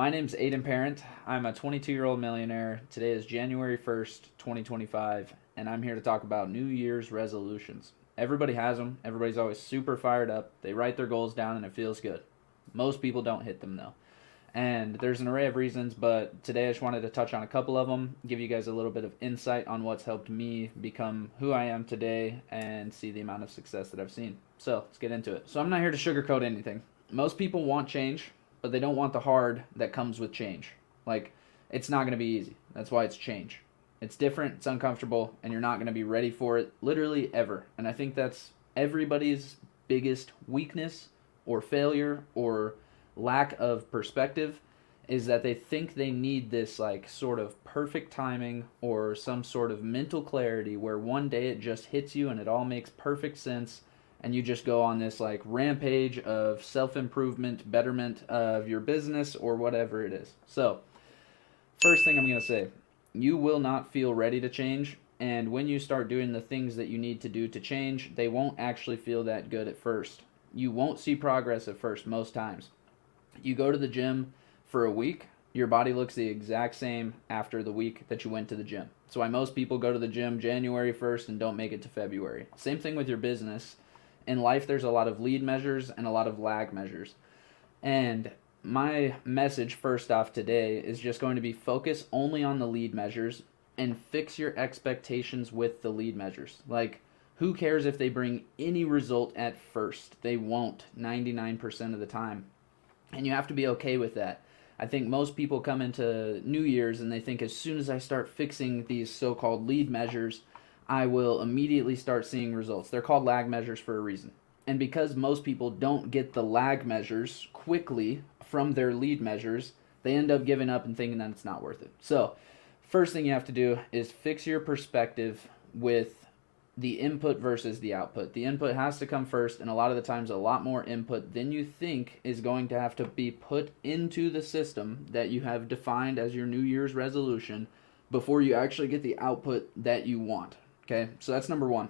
My name's Aiden Parent. I'm a 22-year-old millionaire. Today is January 1st, 2025, and I'm here to talk about New Year's resolutions. Everybody has them. Everybody's always super fired up. They write their goals down and it feels good. Most people don't hit them though. And there's an array of reasons, but today I just wanted to touch on a couple of them, give you guys a little bit of insight on what's helped me become who I am today and see the amount of success that I've seen. So let's get into it. So I'm not here to sugarcoat anything. Most people want change, but they don't want the hard that comes with change. Like, it's not going to be easy. That's why it's change. It's different, it's uncomfortable, and you're not going to be ready for it literally ever. And I think that's everybody's biggest weakness or failure or lack of perspective, is that they think they need this like sort of perfect timing or some sort of mental clarity where one day it just hits you and it all makes perfect sense and you just go on this like rampage of self-improvement, betterment of your business or whatever it is. So first thing I'm going to say, you will not feel ready to change, and when you start doing the things that you need to do to change, they won't actually feel that good at first. You won't see progress at first most times. You go to the gym for a week, your body looks the exact same after the week that you went to the gym. That's why most people go to the gym January 1st and don't make it to February. Same thing with your business. In life, there's a lot of lead measures and a lot of lag measures. And my message first off today is just going to be focus only on the lead measures and fix your expectations with the lead measures. Like, who cares if they bring any result at first? They won't 99% of the time. And you have to be okay with that. I think most people come into New Year's and they think as soon as I start fixing these so-called lead measures, I will immediately start seeing results. They're called lag measures for a reason. And because most people don't get the lag measures quickly from their lead measures, they end up giving up and thinking that it's not worth it. So, first thing you have to do is fix your perspective with the input versus the output. The input has to come first, and a lot of the times a lot more input than you think is going to have to be put into the system that you have defined as your New Year's resolution before you actually get the output that you want. Okay, so that's number one.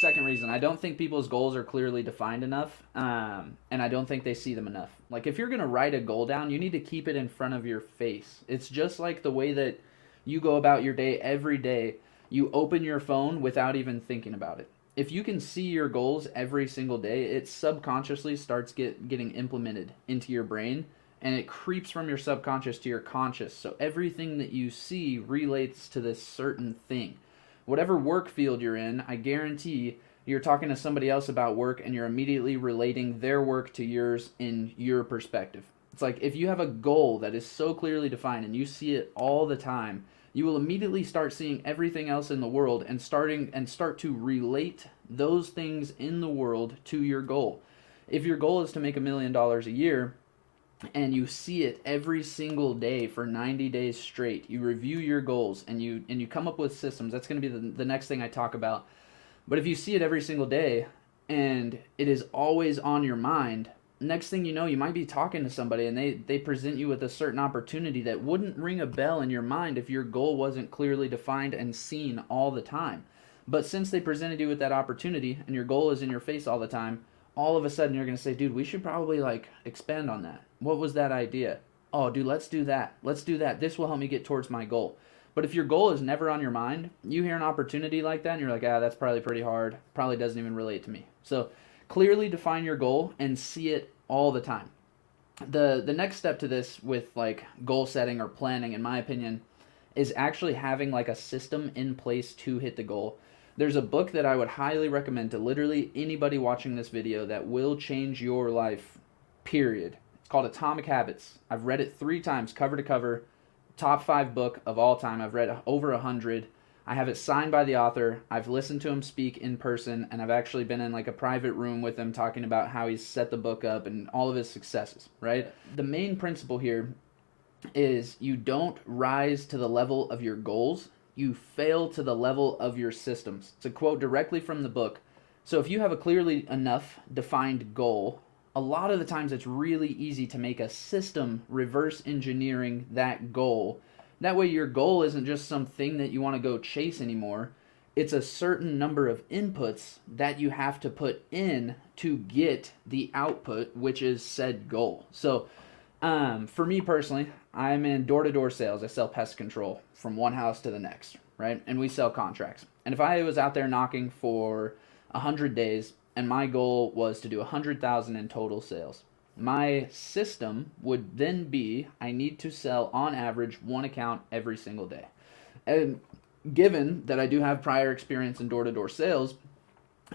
Second reason, I don't think people's goals are clearly defined enough, and I don't think they see them enough. Like, if you're going to write a goal down, you need to keep it in front of your face. It's just like the way that you go about your day every day. You open your phone without even thinking about it. If you can see your goals every single day, it subconsciously starts getting implemented into your brain, and it creeps from your subconscious to your conscious. So everything that you see relates to this certain thing. Whatever work field you're in, I guarantee you're talking to somebody else about work and you're immediately relating their work to yours in your perspective. It's like if you have a goal that is so clearly defined and you see it all the time, you will immediately start seeing everything else in the world and start to relate those things in the world to your goal. If your goal is to make $1 million a year and you see it every single day for 90 days straight, you review your goals and you come up with systems. That's going to be the next thing I talk about. But if you see it every single day and it is always on your mind, next thing you know, you might be talking to somebody and they present you with a certain opportunity that wouldn't ring a bell in your mind if your goal wasn't clearly defined and seen all the time. But since they presented you with that opportunity and your goal is in your face all the time, all of a sudden you're going to say, dude, we should probably like expand on that. What was that idea? Oh, dude, let's do that. Let's do that. This will help me get towards my goal. But if your goal is never on your mind, you hear an opportunity like that and you're like, that's probably pretty hard. Probably doesn't even relate to me. So clearly define your goal and see it all the time. The next step to this with like goal setting or planning, in my opinion, is actually having like a system in place to hit the goal. There's a book that I would highly recommend to literally anybody watching this video that will change your life, period. It's called Atomic Habits. I've read it 3 times, cover to cover. Top 5 book of all time. I've read over 100. I have it signed by the author. I've listened to him speak in person, and I've actually been in like a private room with him talking about how he's set the book up and all of his successes, right? The main principle here is you don't rise to the level of your goals. You fail to the level of your systems. It's a quote directly from the book. So if you have a clearly enough defined goal, a lot of the times it's really easy to make a system reverse engineering that goal. That way your goal isn't just something that you want to go chase anymore. It's a certain number of inputs that you have to put in to get the output, which is said goal. So For me personally, I'm in door-to-door sales. I sell pest control from one house to the next, right? And we sell contracts. And if I was out there knocking for 100 days and my goal was to do 100,000 in total sales, my system would then be I need to sell on average one account every single day. And given that I do have prior experience in door-to-door sales,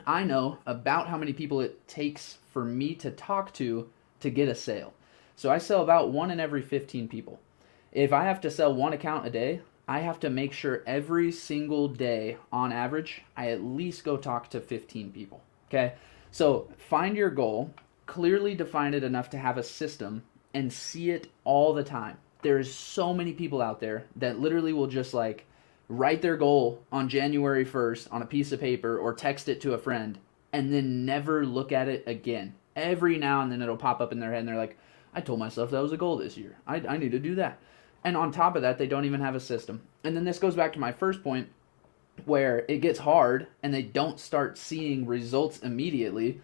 I know about how many people it takes for me to talk to get a sale. So I sell about one in every 15 people. If I have to sell one account a day, I have to make sure every single day, on average, I at least go talk to 15 people. Okay? So find your goal, clearly define it enough to have a system, and see it all the time. There's so many people out there that literally will just like write their goal on January 1st on a piece of paper or text it to a friend and then never look at it again. Every now and then it'll pop up in their head and they're like, I told myself that was a goal this year. I need to do that. And on top of that, they don't even have a system. And then this goes back to my first point where it gets hard and they don't start seeing results immediately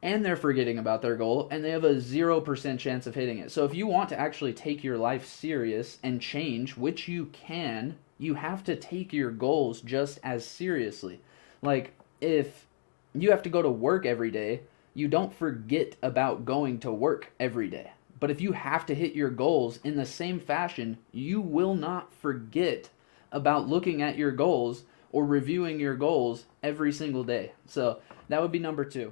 and they're forgetting about their goal and they have a 0% chance of hitting it. So if you want to actually take your life serious and change, which you can, you have to take your goals just as seriously. Like if you have to go to work every day, you don't forget about going to work every day. But if you have to hit your goals in the same fashion, you will not forget about looking at your goals or reviewing your goals every single day. So that would be number 2.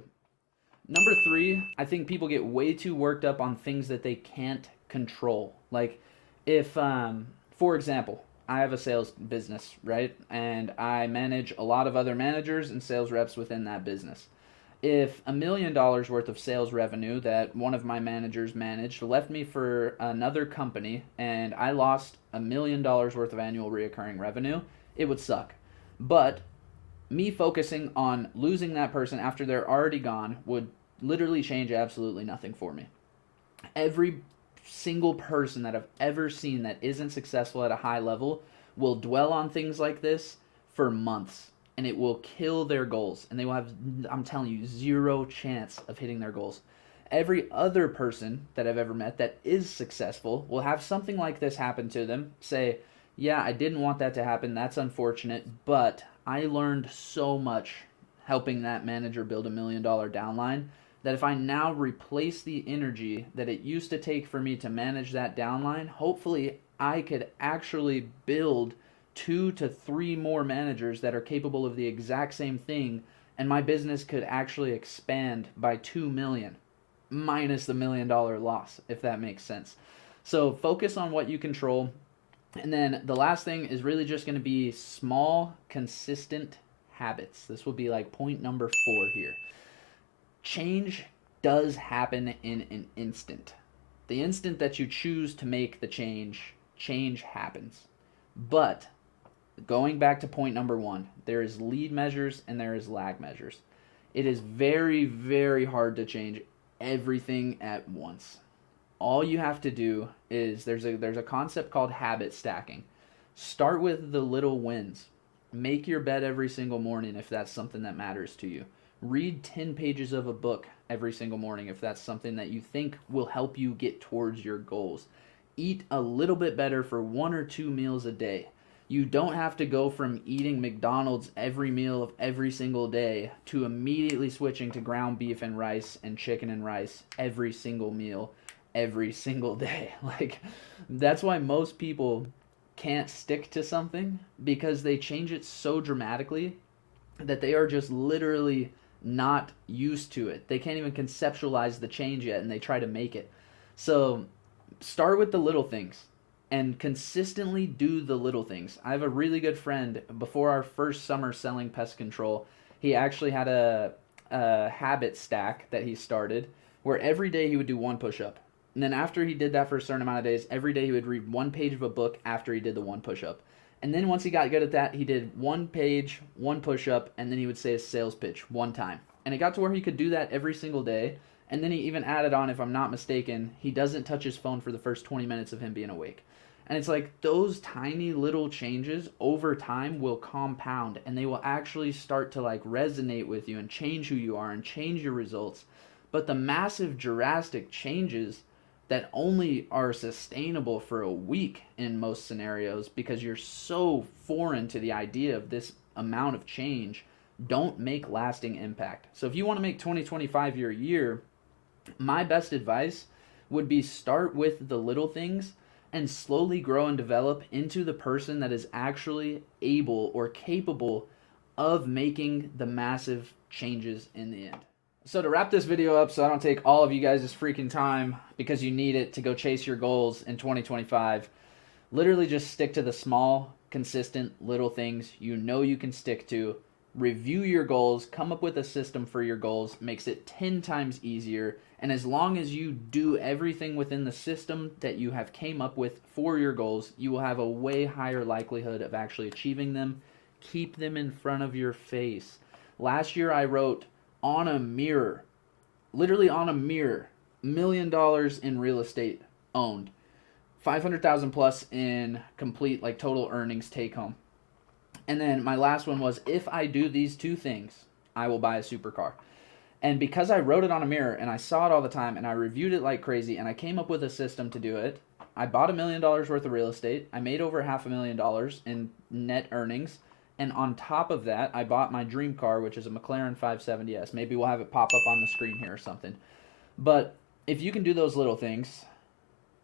Number 3, I think people get way too worked up on things that they can't control. Like if, for example, I have a sales business, right? And I manage a lot of other managers and sales reps within that business. If $1 million worth of sales revenue that one of my managers managed left me for another company and I lost $1 million worth of annual reoccurring revenue, it would suck. But me focusing on losing that person after they're already gone would literally change absolutely nothing for me. Every single person that I've ever seen that isn't successful at a high level will dwell on things like this for months and it will kill their goals and they will have, I'm telling you, 0 chance of hitting their goals. Every other person that I've ever met that is successful will have something like this happen to them, say, yeah, I didn't want that to happen, that's unfortunate, but I learned so much helping that manager build $1 million downline that if I now replace the energy that it used to take for me to manage that downline, hopefully I could actually build 2 to 3 more managers that are capable of the exact same thing, and my business could actually expand by 2 million minus the $1 million loss, if that makes sense. So focus on what you control. And then the last thing is really just going to be small, consistent habits. This will be like point number 4 here. Change does happen in an instant. The instant that you choose to make the change happens. But going back to point number 1, there is lead measures and there is lag measures. It is very, very hard to change everything at once. All you have to do is there's a concept called habit stacking. Start with the little wins. Make your bed every single morning if that's something that matters to you. Read 10 pages of a book every single morning if that's something that you think will help you get towards your goals. Eat a little bit better for 1 or 2 meals a day. You don't have to go from eating McDonald's every meal of every single day to immediately switching to ground beef and rice and chicken and rice every single meal every single day. Like, that's why most people can't stick to something, because they change it so dramatically that they are just literally not used to it. They can't even conceptualize the change yet and they try to make it. So start with the little things and consistently do the little things. I have a really good friend, before our first summer selling pest control, he actually had a habit stack that he started where every day he would do 1 push-up. And then after he did that for a certain amount of days, every day he would read 1 page of a book after he did the 1 push-up. And then once he got good at that, he did 1 page, 1 push-up, and then he would say a sales pitch 1 time. And it got to where he could do that every single day. And then he even added on, if I'm not mistaken, he doesn't touch his phone for the first 20 minutes of him being awake. And it's like those tiny little changes over time will compound and they will actually start to like resonate with you and change who you are and change your results. But the massive drastic changes that only are sustainable for a week in most scenarios because you're so foreign to the idea of this amount of change, don't make lasting impact. So if you want to make 2025 your year, my best advice would be start with the little things and slowly grow and develop into the person that is actually able or capable of making the massive changes in the end. So to wrap this video up, so I don't take all of you guys' freaking time because you need it to go chase your goals in 2025, literally just stick to the small, consistent little things you know you can stick to. Review your goals, come up with a system for your goals, makes it 10 times easier. And as long as you do everything within the system that you have came up with for your goals, you will have a way higher likelihood of actually achieving them. Keep them in front of your face. Last year I wrote on a mirror, literally on a mirror, $1 million in real estate owned, 500,000 plus in complete like total earnings take home. And then my last one was, if I do these two things, I will buy a supercar. And because I wrote it on a mirror and I saw it all the time and I reviewed it like crazy and I came up with a system to do it, I bought $1 million worth of real estate. I made over $500,000 in net earnings. And on top of that, I bought my dream car, which is a McLaren 570S. Maybe we'll have it pop up on the screen here or something. But if you can do those little things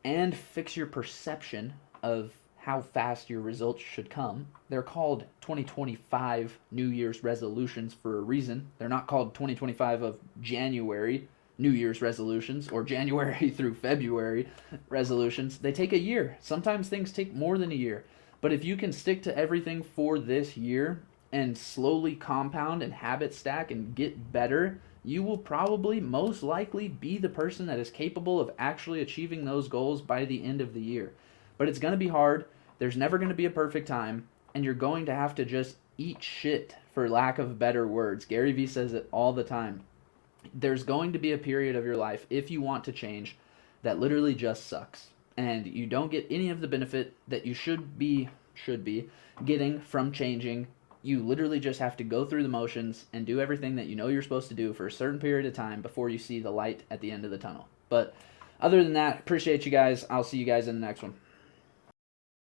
and fix your perception of how fast your results should come, they're called 2025 New Year's resolutions for a reason. They're not called 2025 of January New Year's resolutions or January through February resolutions. They take a year. Sometimes things take more than a year. But if you can stick to everything for this year and slowly compound and habit stack and get better, you will probably most likely be the person that is capable of actually achieving those goals by the end of the year. But it's going to be hard. There's never going to be a perfect time, and you're going to have to just eat shit, for lack of better words. Gary Vee says it all the time. There's going to be a period of your life, if you want to change, that literally just sucks. And you don't get any of the benefit that you should be getting from changing. You literally just have to go through the motions and do everything that you know you're supposed to do for a certain period of time before you see the light at the end of the tunnel. But other than that, appreciate you guys. I'll see you guys in the next one.